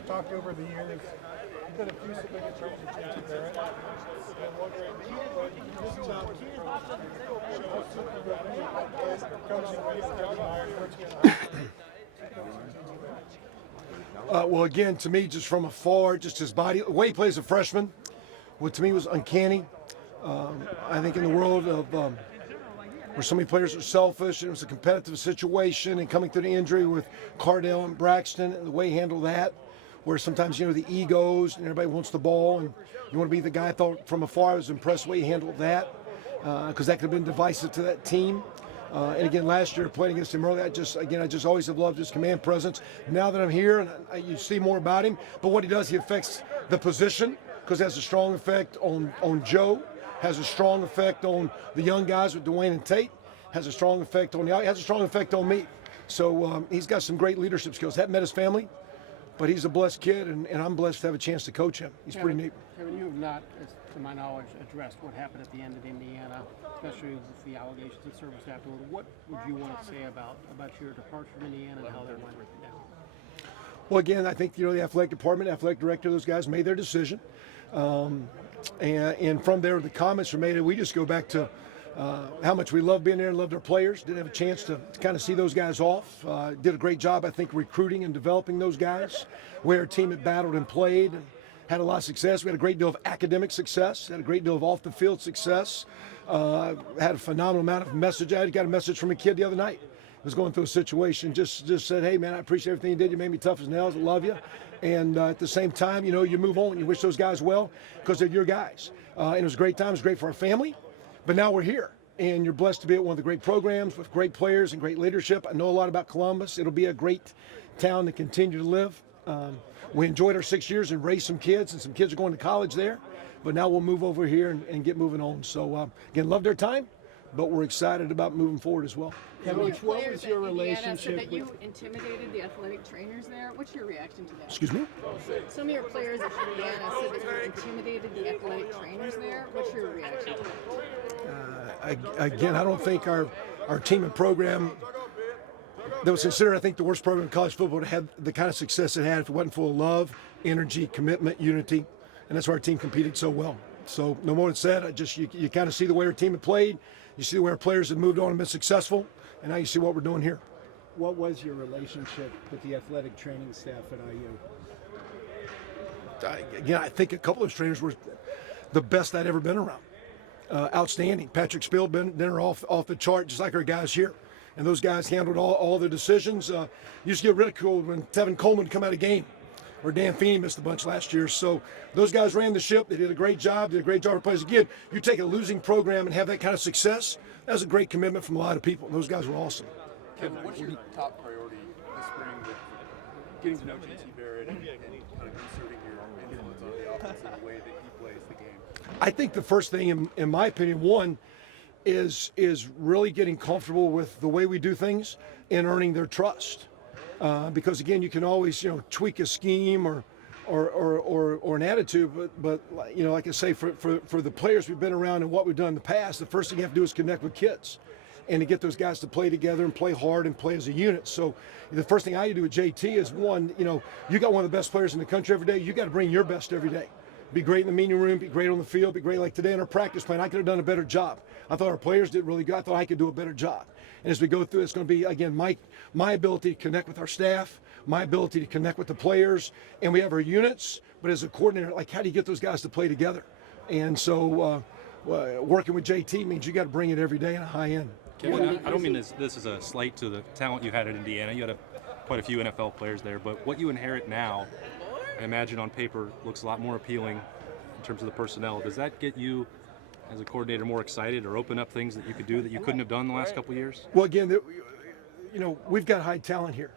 talked over the years. You've done a few significant changes to JT Barrett. And wondering, this job was coaching with John Myers, well, again, to me, just from afar, just his body, the way he plays a freshman, what to me was uncanny. I think in the world of where so many players are selfish, and it was a competitive situation, and coming through the injury with Cardell and Braxton, and the way he handled that, where sometimes, the egos, and everybody wants the ball, and you want to be the guy. I thought from afar, I was impressed the way he handled that, because that could have been divisive to that team. And again, last year playing against him early, I just always have loved his command presence. Now that I'm here, and you see more about him, but what he does, he affects the position, because it has a strong effect on Joe, has a strong effect on the young guys with Dwayne and Tate, has a strong effect on me. So he's got some great leadership skills. Haven't met his family, but he's a blessed kid, and I'm blessed to have a chance to coach him. He's pretty neat. Kevin, you have not, to my knowledge, addressed what happened at the end of Indiana, especially with the allegations of service afterward. What would you want to say about your departure from Indiana and how that went down? Well, again, I think, the athletic department, athletic director, those guys made their decision. And from there, the comments were made, and we just go back to how much we loved being there and loved our players. Didn't have a chance to kind of see those guys off. Did a great job, I think, recruiting and developing those guys. Where our team had battled and played and had a lot of success. We had a great deal of academic success, had a great deal of off-the-field success. Had a phenomenal amount of message. I got a message from a kid the other night. Was going through a situation, just said, hey, man, I appreciate everything you did. You made me tough as nails. I love you. And at the same time, you move on. You wish those guys well because they're your guys. And it was a great time. It was great for our family. But now we're here. And you're blessed to be at one of the great programs with great players and great leadership. I know a lot about Columbus. It'll be a great town to continue to live. We enjoyed our 6 years and raised some kids, and some kids are going to college there. But now we'll move over here and get moving on. So, again, loved our time, but we're excited about moving forward as well. Coach, what was your relationship that you intimidated the athletic trainers there? What's your reaction to that? Excuse me? Some of your players at Indiana said that you intimidated the athletic trainers there. What's your reaction to that? Again, I don't think our team and program that was considered, I think, the worst program in college football to have the kind of success it had if it wasn't full of love, energy, commitment, unity, and that's why our team competed so well. So no more than said, you kind of see the way our team had played, you see the way our players had moved on and been successful, and now you see what we're doing here. What was your relationship with the athletic training staff at IU? Again, I think a couple of those trainers were the best I'd ever been around. Outstanding. Patrick Spill, been off the chart, just like our guys here. And those guys handled all the decisions. Used to get ridiculed when Tevin Coleman would come out of game, or Dan Feeney missed a bunch last year. So those guys ran the ship. They did a great job. For players. Again, you take a losing program and have that kind of success. That was a great commitment from a lot of people. And those guys were awesome. Kevin, what's your top priority this spring with getting to know JT Barrett and kind of inserting your influence on the offense in the way that he plays the game? I think the first thing, in my opinion, one, is really getting comfortable with the way we do things and earning their trust. Because again, you can always tweak a scheme or an attitude, but like I say, for the players we've been around and what we've done in the past, the first thing you have to do is connect with kids, and to get those guys to play together and play hard and play as a unit. So the first thing I do with JT is one, you got one of the best players in the country every day. You got to bring your best every day. Be great in the meeting room, be great on the field, be great like today in our practice plan. I could have done a better job. I thought our players did really good. I thought I could do a better job. And as we go through, it's going to be, again, my ability to connect with our staff, my ability to connect with the players, and we have our units, but as a coordinator, like, how do you get those guys to play together? And so working with JT means you got to bring it every day in a high end. Kevin, I don't mean this is a slight to the talent you had at Indiana. You had quite a few NFL players there, but what you inherit now, I imagine on paper, looks a lot more appealing in terms of the personnel. Does that get you, as a coordinator, more excited or open up things that you could do that you couldn't have done the last couple of years? Well, again, we've got high talent here,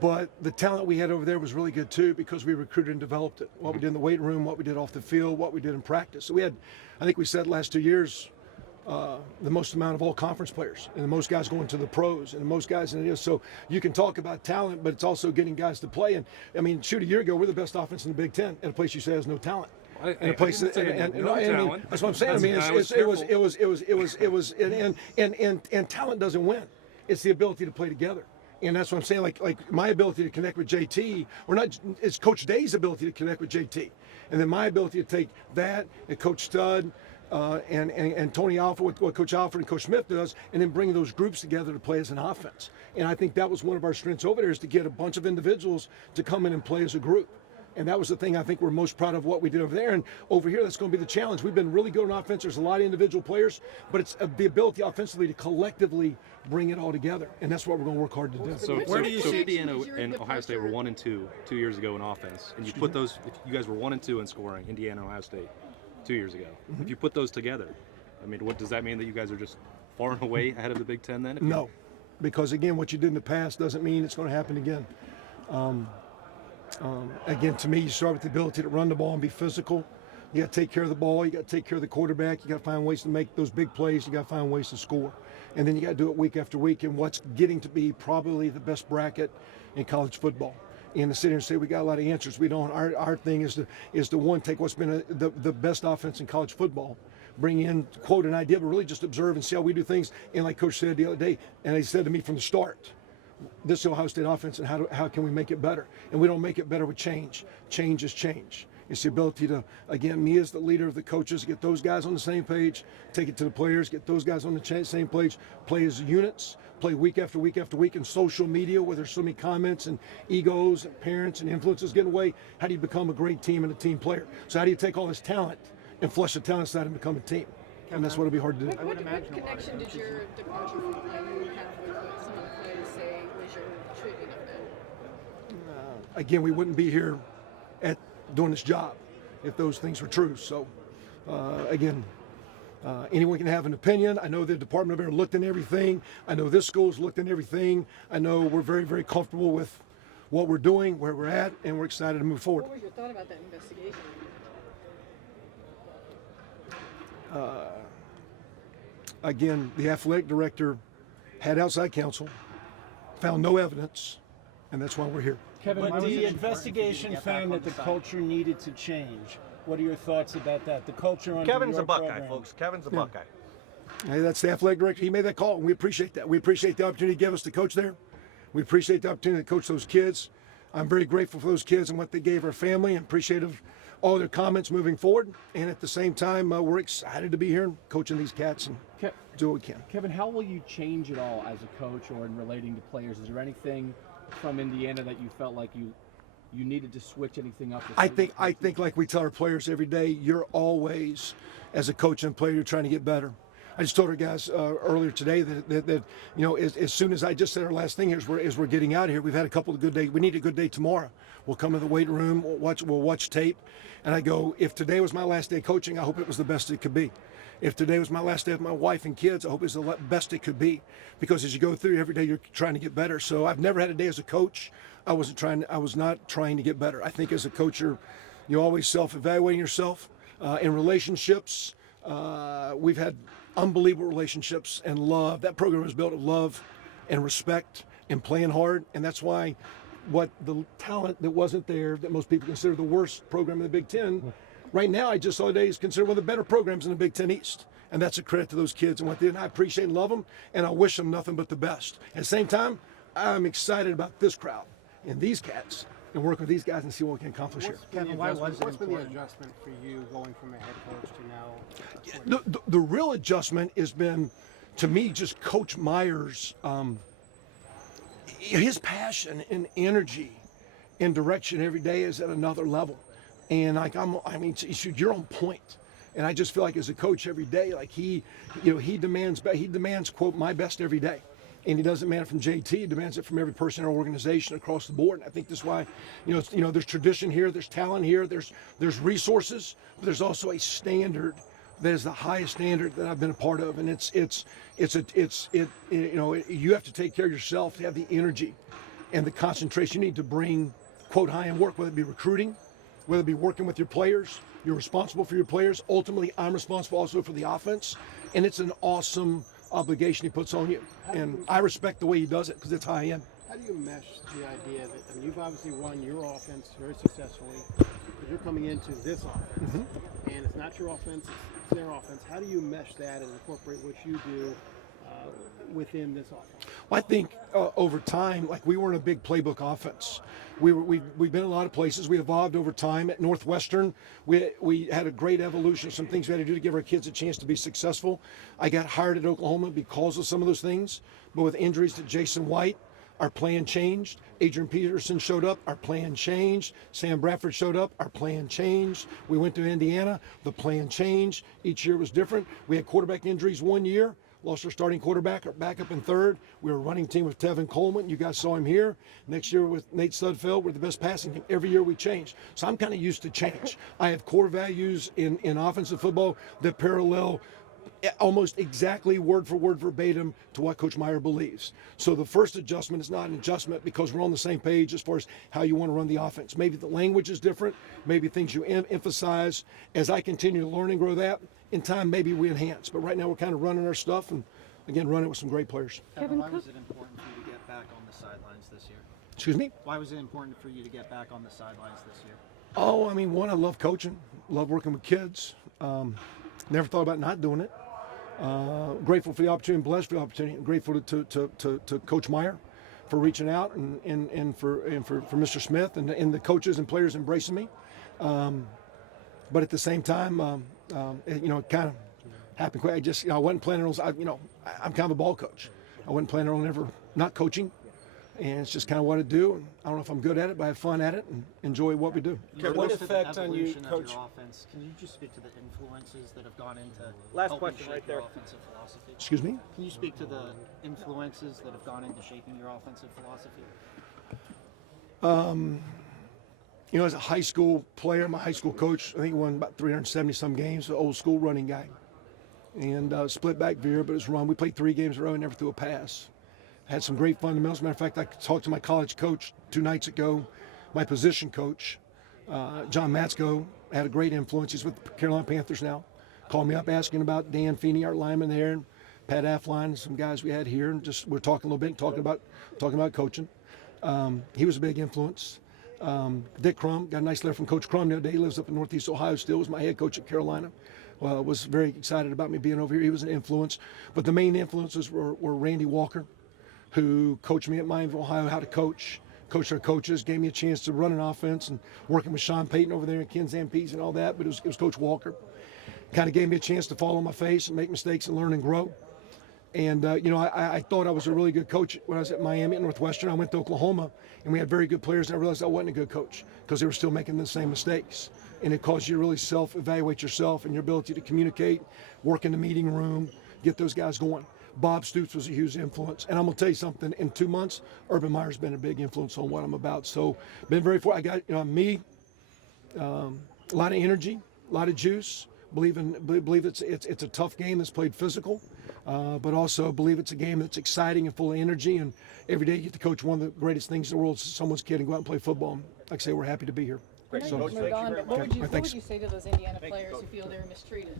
but the talent we had over there was really good too because we recruited and developed it. What we did in the weight room, what we did off the field, what we did in practice. So we had, I think we said last 2 years, the most amount of all conference players and the most guys going to the pros and the most guys in it. So you can talk about talent, but it's also getting guys to play. And I mean, shoot, a year ago, we're the best offense in the Big Ten at a place you say has no talent. And a place that's what I'm saying. I mean, it was, and talent doesn't win. It's the ability to play together. And that's what I'm saying. Like my ability to connect with JT, or not, it's Coach Day's ability to connect with JT, and then my ability to take that and Coach Stud and Tony Alford, what Coach Alford and Coach Smith does, and then bring those groups together to play as an offense. And I think that was one of our strengths over there, is to get a bunch of individuals to come in and play as a group. And that was the thing I think we're most proud of what we did over there. And over here, that's going to be the challenge. We've been really good on offense. There's a lot of individual players, but it's the ability offensively to collectively bring it all together. And that's what we're going to work hard to do. So Indiana and Ohio State were 1 and 2 2 years ago in offense, and you put those. If you guys were 1 and 2 in scoring, Indiana and Ohio State 2 years ago. If you put those together, I mean, what does that mean? That you guys are just far and away ahead of the Big Ten then? No, because again, what you did in the past doesn't mean it's going to happen again. Again, to me, you start with the ability to run the ball and be physical. You got to take care of the ball. You got to take care of the quarterback. You got to find ways to make those big plays. You got to find ways to score, and then you got to do it week after week in what's getting to be probably the best bracket in college football. And to sit here and say we got a lot of answers, we don't. Our thing is to one, take what's been the best offense in college football, bring in, quote, an idea, but really just observe and see how we do things. And like Coach said the other day, and he said to me from the start, this is Ohio State offense, and how can we make it better? And we don't make it better with change. Change is change. It's the ability to, again, me as the leader of the coaches, get those guys on the same page, take it to the players, get those guys on the same page, play as units, play week after week after week in social media where there's so many comments and egos and parents and influences getting away. How do you become a great team and a team player? So how do you take all this talent and flush the talent side and become a team? And that's what'll be hard to do. What connection did your departure from Purdue have with what some of the players say was your treatment of them? Again, we wouldn't be here doing this job if those things were true. So, again, anyone can have an opinion. I know the Department of Air looked into everything. I know this school's looked into everything. I know we're very, very comfortable with what we're doing, where we're at, and we're excited to move forward. What was your thought about that investigation? Again, the athletic director had outside counsel, found no evidence, and that's why we're here. Kevin, the investigation found that the culture needed to change. What are your thoughts about that? The culture under Kevin's your a Buckeye, program. folks. Kevin's a Buckeye. Hey, that's the athletic director. He made that call, and we appreciate that. We appreciate the opportunity to give us to coach there. We appreciate the opportunity to coach those kids. I'm very grateful for those kids and what they gave our family, and appreciative of all their comments moving forward. And at the same time, we're excited to be here and coaching these cats and do what we can. Kevin, how will you change it all as a coach or in relating to players? Is there anything from Indiana that you felt like you needed to switch anything up? I think like we tell our players every day, you're always, as a coach and player, you're trying to get better. I just told our guys earlier today that you know, as soon as I just said our last thing here is we're getting out of here. We've had a couple of good days. We need a good day tomorrow. We'll come to the weight room. We'll watch tape, and I go, if today was my last day coaching, I hope it was the best it could be. If today was my last day with my wife and kids, I hope it's the best it could be. Because as you go through every day, you're trying to get better. So I've never had a day as a coach I was not trying to get better. I think as a coach, you're always self-evaluating yourself. In relationships, we've had unbelievable relationships and love. That program was built of love and respect and playing hard, and that's why what the talent that wasn't there, that most people consider the worst program in the Big Ten, right now I just saw today is considered one of the better programs in the Big Ten East. And that's a credit to those kids and what they did. And I appreciate and love them, and I wish them nothing but the best. At the same time, I'm excited about this crowd and these cats and work with these guys and see what we can accomplish here. What's been the adjustment for you going from a head coach to now? The real adjustment has been, to me, just Coach Myers, his passion and energy and direction every day is at another level. And you're on point. And I just feel like as a coach every day, like he demands, quote, my best every day. And he doesn't demand it from JT, he demands it from every person in our organization across the board. And I think that's why, there's tradition here, there's talent here, there's resources, but there's also a standard that is the highest standard that I've been a part of. And you have to take care of yourself to have the energy and the concentration you need to bring, quote, high-end work, whether it be recruiting, whether it be working with your players. You're responsible for your players. Ultimately, I'm responsible also for the offense. And it's an awesome obligation he puts on you. And I respect the way he does it because it's high end. How do you mesh the idea that you've obviously run your offense very successfully, but you're coming into this offense, and it's not your offense, it's their offense. How do you mesh that and incorporate what you do within this offense? I think over time, like we weren't a big playbook offense. We've been in a lot of places. We evolved over time. At Northwestern, we had a great evolution. Some things we had to do to give our kids a chance to be successful. I got hired at Oklahoma because of some of those things. But with injuries to Jason White, our plan changed. Adrian Peterson showed up, our plan changed. Sam Bradford showed up, our plan changed. We went to Indiana, the plan changed. Each year was different. We had quarterback injuries one year. Lost our starting quarterback, our backup in third. We were a running team with Tevin Coleman. You guys saw him here. Next year with Nate Sudfeld, we're the best passing team. Every year we change. So I'm kind of used to change. I have core values in offensive football that parallel almost exactly word for word verbatim to what Coach Meyer believes. So the first adjustment is not an adjustment because we're on the same page as far as how you want to run the offense. Maybe the language is different, maybe things you emphasize. As I continue to learn and grow that, in time maybe we enhance. But right now we're kind of running our stuff and again running with some great players. Kevin, why was it important for you to get back on the sidelines this year? Excuse me? Why was it important for you to get back on the sidelines this year? Oh, I mean, one, I love coaching, love working with kids. Never thought about not doing it. Grateful for the opportunity, blessed for the opportunity, and grateful to Coach Meyer for reaching out and for Mr. Smith and the coaches and players embracing me. But at the same time, it kind of happened quick. I wasn't planning on. I'm kind of a ball coach. I wasn't planning on ever not coaching, and it's just kind of what I do. And I don't know if I'm good at it, but I have fun at it and enjoy what we do. What effect on you, Coach? Your offense. Can you just speak to the influences that have gone into Last helping question shape right there. your offensive philosophy? Excuse me? Can you speak to the influences that have gone into shaping your offensive philosophy? As a high school player, my high school coach, I think he won about 370 some games, an old school running guy. And split back veer, but it's run. We played 3 games in a row and never threw a pass. Had some great fundamentals. Matter of fact, I talked to my college coach 2 nights ago, my position coach, John Matsko, had a great influence. He's with the Carolina Panthers now. Called me up asking about Dan Feeney, our lineman there, and Pat Affline, and some guys we had here, and just we're talking a little bit, and talking about coaching. He was a big influence. Dick Crum, got a nice letter from Coach Crum the other day. He lives up in Northeast Ohio still, was my head coach at Carolina. Was very excited about me being over here. He was an influence. But the main influences were Randy Walker, who coached me at Mineville, Ohio, how to coached our coaches, gave me a chance to run an offense and working with Sean Payton over there and Ken Zampese and all that, but it was Coach Walker. Kind of gave me a chance to fall on my face and make mistakes and learn and grow. And, I thought I was a really good coach when I was at Miami at Northwestern. I went to Oklahoma, and we had very good players, and I realized I wasn't a good coach because they were still making the same mistakes. And it caused you to really self-evaluate yourself and your ability to communicate, work in the meeting room, get those guys going. Bob Stoops was a huge influence. And I'm going to tell you something, in 2 months, Urban Meyer's been a big influence on what I'm about. So been very fortunate. I got, me, a lot of energy, a lot of juice. Believe it's a tough game that's played physical, but also believe it's a game that's exciting and full of energy. And every day you get to coach one of the greatest things in the world, someone's kid, and go out and play football. Like I say, we're happy to be here. I know you've moved on, but what would you say to those Indiana players who feel they were mistreated?